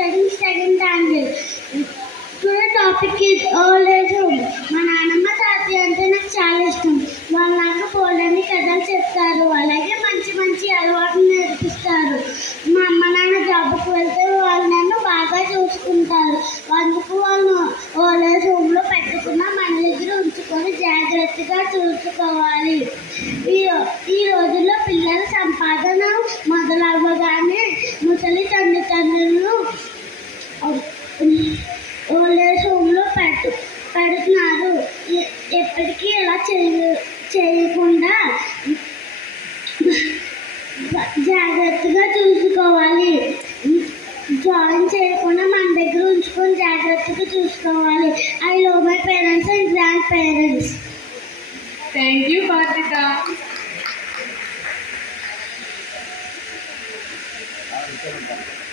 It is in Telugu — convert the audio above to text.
studying second angle. Today topic is old age home. మా నాన్నమ్మ తాతయ్య అంటే నాకు చాలా ఇష్టం. వాళ్ళు నాకు పోలని కథలు చెప్తారు, అలాగే మంచి మంచి అలవాట్లు నేర్పిస్తారు. మా అమ్మ నాన్న జాబ్కి వెళ్తే వాళ్ళు నన్ను బాగా చూసుకుంటారు. అందుకు వాళ్ళు ఓల్డ్ ఏజ్ హోమ్లో పెట్టుకున్న మన దగ్గర ఉంచుకొని జాగ్రత్తగా చూసుకోవాలి. ఈ రోజుల్లో పిల్లల సంపాదన మొదలవ్వగానే ముసలి తల్లిదండ్రులను ఓల్డ్ ఏజ్ హోమ్లో పెడుతున్నారు. ఎప్పటికీ ఇలా చేయకుండా జాగ్రత్తగా చూసుకోవాలి. జాయిన్ చేయకుండా మన దగ్గర ఉంచుకొని జాగ్రత్తగా చూసుకోవాలి. I love my parents and grand parents. Thank you Karthika. Gracias.